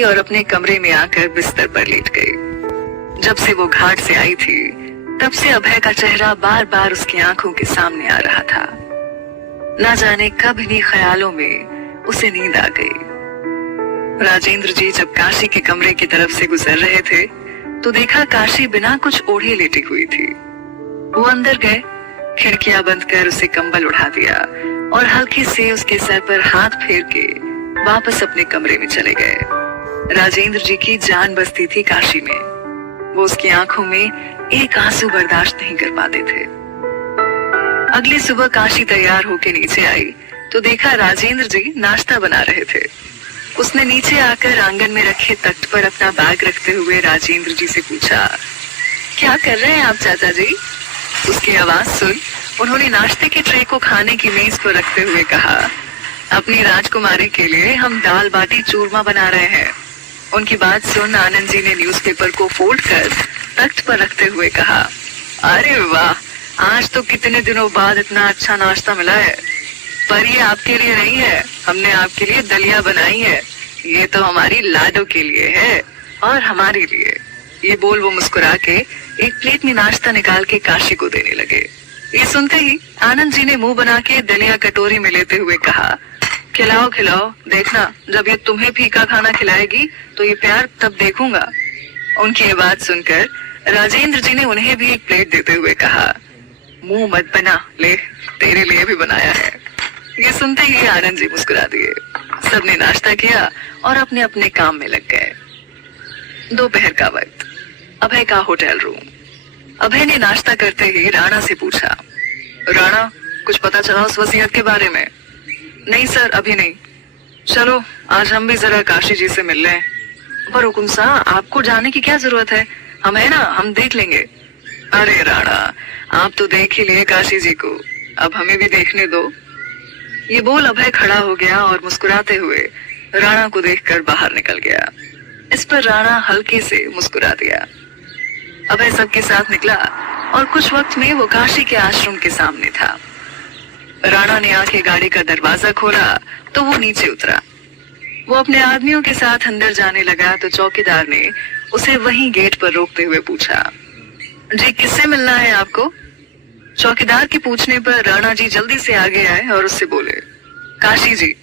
और अपने कमरे में आकर बिस्तर पर लेट गई। जब से वो घाट से आई थी तब से अभय का चेहरा बार बार उसकी आंखों के सामने आ रहा था। ना जाने कब इन्हीं ख्यालों में उसे नींद आ गई। राजेंद्र जी जब काशी के कमरे की तरफ से गुजर रहे थे तो देखा काशी बिना कुछ ओढ़े लेटी हुई थी। वो अंदर गए, खिड़कियां बंद कर उसे कंबल उड़ा दिया और हल्के से उसके सर पर हाथ फेर के वापस अपने कमरे में चले गए। राजेंद्र जी की जान बसती थी काशी में। वो उसकी आंखों में एक आंसू बर्दाश्त नहीं कर पाते थे। अगली सुबह काशी तैयार होके नीचे आई तो देखा राजेंद्र जी नाश्ता बना रहे थे। उसने नीचे आकर आंगन में रखे तख्त पर अपना बैग रखते हुए राजेंद्र जी से पूछा, क्या कर रहे हैं आप चाचा जी? उसकी आवाज सुन उन्होंने नाश्ते के ट्रे को खाने की मेज पर रखते हुए कहा, अपनी राजकुमारी के लिए हम दाल बाटी चूरमा बना रहे हैं। उनकी बात सुन आनंद जी ने न्यूज़पेपर को फोल्ड कर तख्त पर रखते हुए कहा, अरे वाह, आज तो कितने दिनों बाद इतना अच्छा नाश्ता मिला है। पर ये आपके लिए नहीं है, हमने आपके लिए दलिया बनाई है। ये तो हमारी लाडो के लिए है और हमारे लिए। ये बोल वो मुस्कुरा के एक प्लेट में नाश्ता निकाल के काशी को देने लगे। ये सुनते ही आनंद जी ने मुंह बना के दलिया कटोरी में लेते हुए कहा, खिलाओ खिलाओ, देखना जब ये तुम्हें फीका खाना खिलाएगी तो ये प्यार तब देखूंगा। उनकी ये बात सुनकर राजेंद्र जी ने उन्हें भी एक प्लेट देते हुए कहा, मुंह मत बना, ले तेरे लिए भी बनाया है। ये सुनते ही आनंद जी मुस्कुरा दिए। सबने नाश्ता किया और अपने अपने काम में लग गए। दोपहर का वक्त, अभय का होटल रूम। अभय ने नाश्ता करते ही राणा से पूछा, राणा कुछ पता चला उस वसीयत के बारे में? नहीं सर, अभी नहीं। चलो आज हम भी जरा काशी जी से मिल लें। पर हुकुम साहब, आपको जाने की क्या जरूरत है, हम है ना, हम देख लेंगे। अरे राणा, आप तो देख ही लिए काशी जी को, अब हमें भी देखने दो। ये बोल अभय खड़ा हो गया और मुस्कुराते हुए राणा को देखकर बाहर निकल गया। इस पर राणा हल्के से मुस्कुरा दिया। अभय सबके साथ निकला और कुछ वक्त में वो काशी के आश्रम के सामने था। राणा ने आके गाड़ी का दरवाजा खोला तो वो नीचे उतरा। वो अपने आदमियों के साथ अंदर जाने लगा तो चौकीदार ने उसे वहीं गेट पर रोकते हुए पूछा, जी किससे मिलना है आपको? चौकीदार के पूछने पर राणा जी जल्दी से आगे आए और उससे बोले, काशी जी।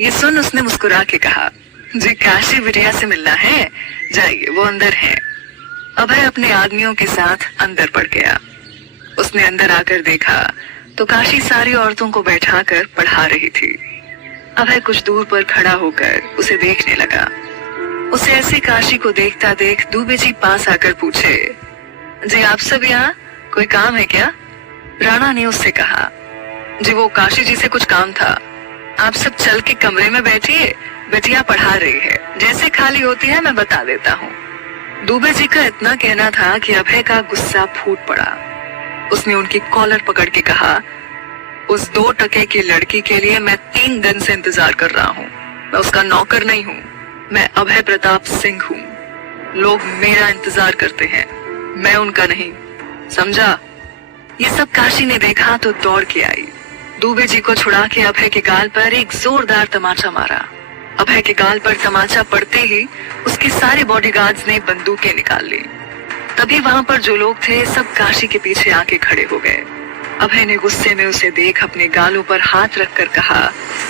ये सुन उसने मुस्कुरा के कहा, जी काशी बिटिया से मिलना है, जाइए वो अंदर है। अभय अपने आदमियों के साथ अंदर बढ़ गया। उसने अंदर आकर देखा तो काशी सारी औरतों को बैठाकर पढ़ा रही थी। अभय कुछ दूर पर खड़ा होकर उसे देखने लगा। उसे ऐसे काशी को देखता देख दुबे जी पास आकर पूछे, जी आप सब यहाँ, कोई काम है क्या? राणा ने उससे कहा, जी वो काशी जी से कुछ काम था। आप सब चल के कमरे में बैठिए, बिटिया पढ़ा रही है, जैसे खाली होती है मैं बता देता हूँ। दुबे जी का इतना कहना था कि अभय का गुस्सा फूट पड़ा। उसने उनकी कॉलर पकड़ के कहा, उस 2 टके की लड़की के लिए मैं 3 दिन से इंतजार कर रहा हूँ। मैं उसका नौकर नहीं हूँ, मैं अभय प्रताप सिंह हूँ। लोग मेरा इंतजार करते हैं, मैं उनका नहीं, समझा? ये सब काशी ने देखा तो दौड़ के आई। दुबे जी को छुड़ा के अभय के गाल पर एक जोरदार तमाचा मारा। अभय के गाल पर तमाचा पड़ते ही उसके सारे बॉडीगार्ड्स ने बंदूकें निकाल ली। तभी वहां पर जो लोग थे सब काशी के पीछे आके खड़े हो गए। अभय ने गुस्से में उसे देख अपने गालों पर हाथ रखकर कहा,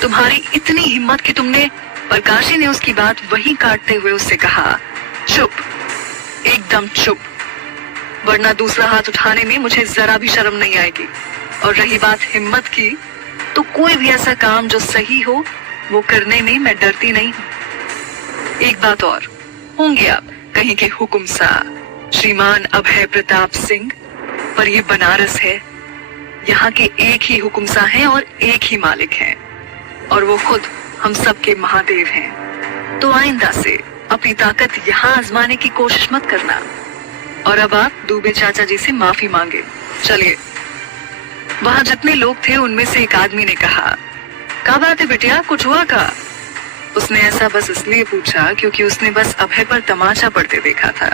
तुम्हारी इतनी हिम्मत कि तुमने। पर काशी ने उसकी बात वहीं काटते हुए उससे कहा, चुप, एकदम चुप, वरना दूसरा हाथ उठाने में मुझे जरा भी शर्म नहीं आएगी। और रही बात हिम्मत की, तो कोई भी ऐसा काम जो सही हो वो करने में मैं डरती नहीं हूँ। एक बात और, होंगे आप कहीं के हुकुम साहब श्रीमान अभय प्रताप सिंह, पर ये बनारस है, यहाँ के एक ही हुकुम साहब हैं और एक ही मालिक हैं, और वो खुद हम सब के महादेव हैं। तो आइंदा से अपनी ताकत यहाँ आजमाने की कोशिश मत करना। और अब आप दुबे चाचा जी से माफी मांगे, चलिए। वहां जितने लोग थे उनमें से एक आदमी ने कहा, क्या बात है बिटिया, कुछ हुआ का? उसने ऐसा बस इसलिए पूछा क्योंकि उसने बस अभय पर तमाचा पड़ते देखा था,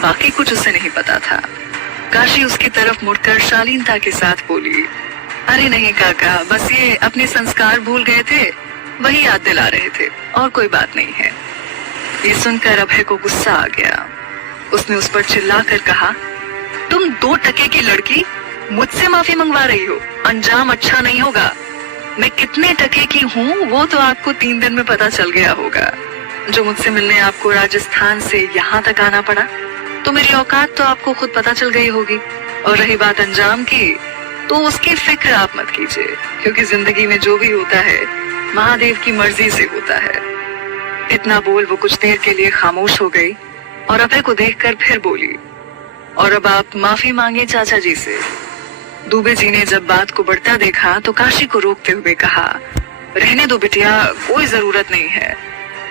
बाकी कुछ उसे नहीं पता था। काशी उसकी तरफ मुड़कर शालीनता के साथ बोली, अरे नहीं काका, बस ये अपने संस्कार भूल गए थे, वही याद दिला रहे थे, और कोई बात नहीं है। ये सुनकर अभय को गुस्सा आ गया। उसने उस पर चिल्लाकर कहा, तुम 2 टके की लड़की मुझसे माफी मंगवा रही हो, अंजाम अच्छा नहीं होगा। मैं कितने टके की हूँ वो तो आपको 3 दिन में पता चल गया होगा। जो मुझसे मिलने आपको राजस्थान से यहाँ तक आना पड़ा, तो मेरी औकात तो आपको खुद पता चल गई होगी। और रही बात अंजाम की, तो उसकी फिक्र आप मत कीजिए, क्योंकि जिंदगी में जो भी होता है महादेव की मर्जी से होता है। इतना बोल वो कुछ देर के लिए खामोश हो गई और अभय को देखकर फिर बोली, और अब आप माफी मांगे चाचा जी से। दुबे जी ने जब बात को बढ़ता देखा तो काशी को रोकते हुए कहा, रहने दो बिटिया, कोई जरूरत नहीं है।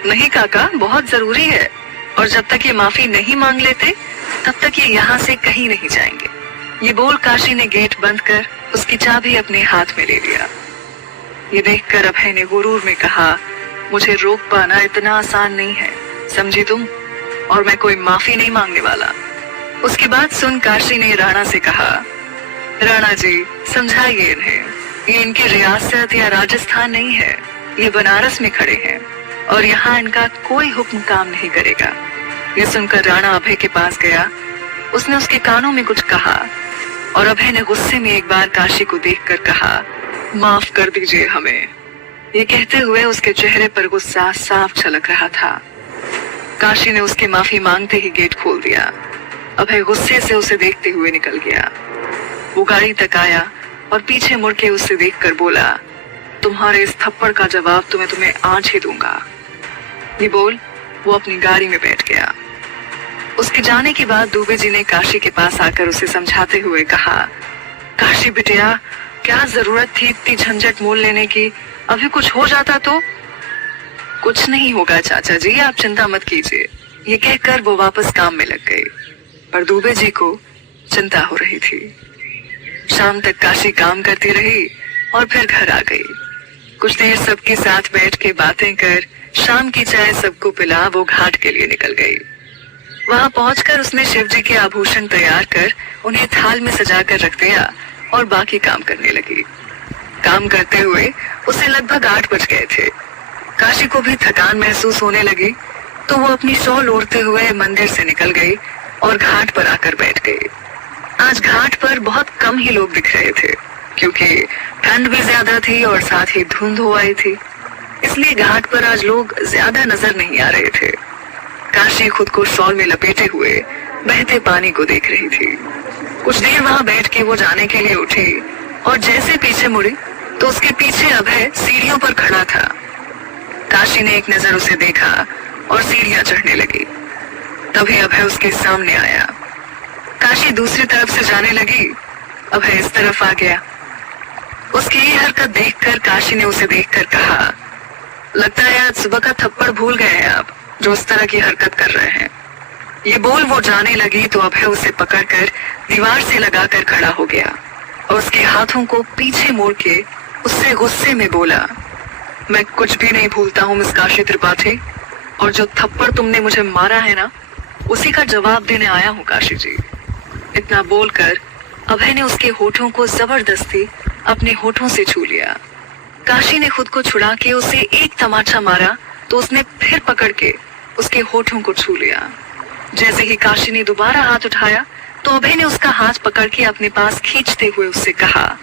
नहीं काका, बहुत जरूरी है, और जब तक ये माफी नहीं मांग लेते तब तक ये यहाँ से कहीं नहीं जाएंगे। ये बोल काशी ने गेट बंद कर उसकी चाबी अपने हाथ में ले लिया। ये देखकर अभय ने गुरूर में कहा, मुझे रोक पाना इतना आसान नहीं है, समझी तुम, और मैं कोई माफी नहीं मांगने वाला। उसकी बात सुन काशी ने राणा से कहा, राणा जी समझाइए इन्हें, ये इनकी रियासत या राजस्थान नहीं है, ये बनारस में खड़े हैं और यहाँ इनका कोई हुक्म काम नहीं करेगा। ये सुनकर राणा अभय के पास गया। उसने उसके कानों में कुछ कहा और अभय ने गुस्से में एक बार काशी को देखकर कहा, माफ कर दीजिए हमें। ये कहते हुए उसके चेहरे पर गुस्सा साफ झलक रहा था। काशी ने उसके माफी मांगते ही गेट खोल दिया। अभय गुस्से से उसे देखते हुए निकल गया। वो गाड़ी तक आया और पीछे मुड़ के उसे देखकर बोला, तुम्हारे इस थप्पड़ का जवाब तो मैं तुम्हें आज ही दूंगा। ये बोल वो अपनी गाड़ी में बैठ गया। उसके जाने के बाद दुबे जी ने काशी के पास आकर उसे समझाते हुए कहा, काशी बिटिया, क्या जरूरत थी इतनी झंझट मोल लेने की, अभी कुछ हो जाता तो। कुछ नहीं होगा चाचा जी, आप चिंता मत कीजिए। ये कहकर वो वापस काम में लग गई, पर दुबे जी को चिंता हो रही थी। शाम तक काशी काम करती रही और फिर घर आ गई। कुछ देर सबके साथ बैठ के बातें कर शाम की चाय सबको पिला वो घाट के लिए निकल गई। वहां पहुंचकर उसने शिव जी के आभूषण तैयार कर उन्हें थाल में सजाकर रख दिया और बाकी काम करने लगी। काम करते हुए उसे लगभग 8 बज गए थे। काशी को भी थकान महसूस होने लगी, तो वो अपनी शॉल ओढ़ते हुए मंदिर से निकल गई और घाट पर आकर बैठ गई। आज घाट पर बहुत कम ही लोग दिख रहे थे, क्योंकि ठंड भी ज्यादा थी और साथ ही धुंध हो आई थी, इसलिए घाट पर आज लोग ज्यादा नजर नहीं आ रहे थे। काशी खुद को शॉल में लपेटे हुए बहते पानी को देख रही थी। कुछ देर वहां बैठ के वो जाने के लिए उठी और जैसे पीछे मुड़ी तो उसके पीछे अभय सीढ़ियों पर खड़ा था। काशी ने एक नजर उसे देखा और सीढ़ियां चढ़ने लगी। तभी अभय उसके सामने आया। काशी दूसरी तरफ से जाने लगी, अभय इस तरफ आ गया। उसकी ये हरकत देखकर काशी ने उसे देखकर कहा, लगता है आज सुबह का थप्पड़ भूल गए हैं आप, जो इस तरह की हरकत कर रहे हैं। ये बोल वो जाने लगी तो अभय उसे पकड़कर दीवार से लगाकर खड़ा हो गया और उसके हाथों को पीछे मोड़ के उससे गुस्से में बोला, मैं कुछ भी नहीं भूलता हूँ मिस काशी त्रिपाठी, और जो थप्पड़ तुमने मुझे मारा है ना, उसी का जवाब देने आया हूँ काशी जी। इतना बोलकर अभय ने उसके होठों को जबरदस्ती अपने होठों से छू लिया। काशी ने खुद को छुड़ा के उसे एक तमाचा मारा तो उसने फिर पकड़ के उसके होठों को छू लिया। जैसे ही काशी ने दोबारा हाथ उठाया तो अभय ने उसका हाथ पकड़ के अपने पास खींचते हुए उससे कहा,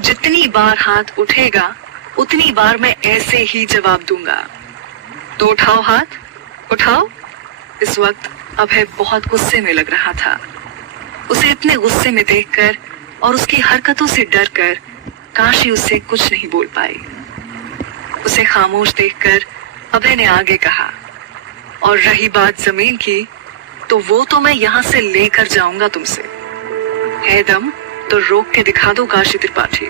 जितनी बार हाथ उठेगा उतनी बार मैं ऐसे ही जवाब दूंगा, तो उठाओ हाथ, उठाओ। इस वक्त अभय बहुत गुस्से में लग रहा था। उसे इतने गुस्से में देखकर और उसकी हरकतों से डरकर काशी उससे कुछ नहीं बोल पाई। उसे खामोश देखकर अभय ने आगे कहा, और रही बात जमीन की, तो वो तो मैं यहाँ से लेकर जाऊंगा तुमसे। है दम तो रोक के दिखा दो काशी त्रिपाठी।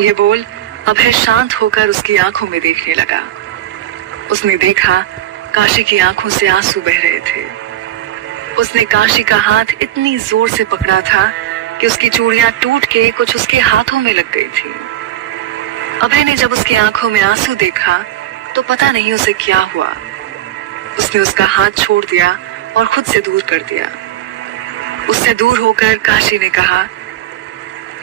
ये बोल अभय शांत होकर उसकी आंखों में देखने लगा। उसने देखा काशी की आंखों से आंसू बह रहे थे। उसने काशी का हाथ इतनी जोर से पकड़ा था कि उसकी चूड़ियां टूट के कुछ उसके हाथों में लग गई थी। अभय ने जब उसकी आंखों में आंसू देखा तो पता नहीं उसे क्या हुआ। उसने उसका हाथ छोड़ दिया और खुद से दूर कर दिया। उससे दूर होकर काशी ने कहा,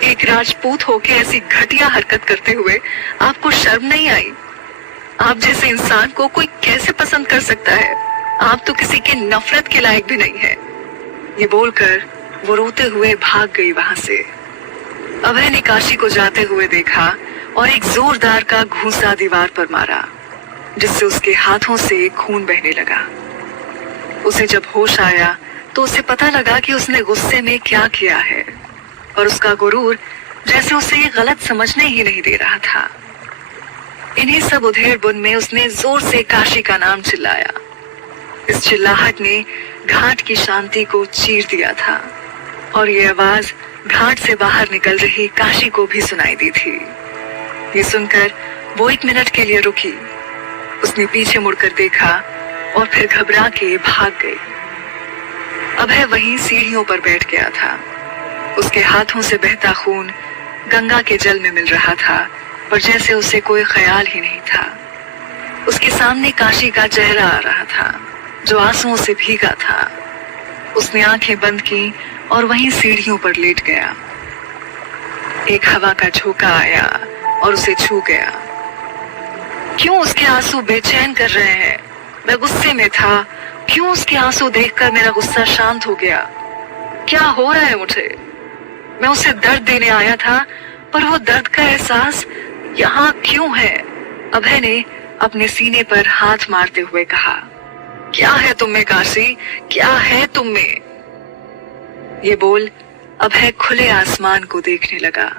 एक राजपूत होके ऐसी घटिया हरकत करते हुए आपको शर्म नहीं आई? आप जैसे इंसान को कोई कैसे पसंद कर सकता है? आप तो किसी के नफरत के लायक भी नहीं है। ये बोलकर वो रोते हुए भाग गई वहां से। अभय ने काशी को जाते हुए देखा और एक जोरदार का घूंसा दीवार पर मारा, जिससे उसके हाथों से खून बहने लगा। उसे जब होश आया तो उसे पता लगा कि उसने गुस्से में क्या किया है, और उसका गुरूर जैसे उसे ये गलत समझने ही नहीं दे रहा था। इन्हीं सब उधेड़ बुन में उसने जोर से काशी का नाम चिल्लाया। इस चिल्लाहट ने घाट की शांति को चीर दिया था, और ये आवाज घाट से बाहर निकल रही काशी को भी सुनाई दी थी। ये सुनकर वो 1 मिनट के लिए रुकी। उसने पीछे मुड़कर देखा और फिर घबरा के भाग गई। अभय वहीं सीढ़ियों पर बैठ गया था। उसके हाथों से बहता खून गंगा के जल में मिल रहा था, पर जैसे उसे कोई ख्याल ही नहीं था। उसके सामने काशी का चेहरा आ रहा था, जो आंसुओं से भीगा था। उसने आंखें बंद की और वहीं सीढ़ियों पर लेट गया। एक हवा का झोंका आया और उसे छू गया। क्यों उसके आंसू बेचैन कर रहे हैं? मैं गुस्से में था। क्यों उसके आंसू देखकर मेरा गुस्सा शांत हो गया? क्या हो रहा है मुझे? मैं उसे दर्द देने आया था, पर वो दर्द का एहसास यहाँ क्यों है? अभय ने अपने सीने पर हाथ मारते हुए कहा, क्या है तुम में काशी? क्या है तुम में? ये बोल अभय खुले आसमान को देखने लगा।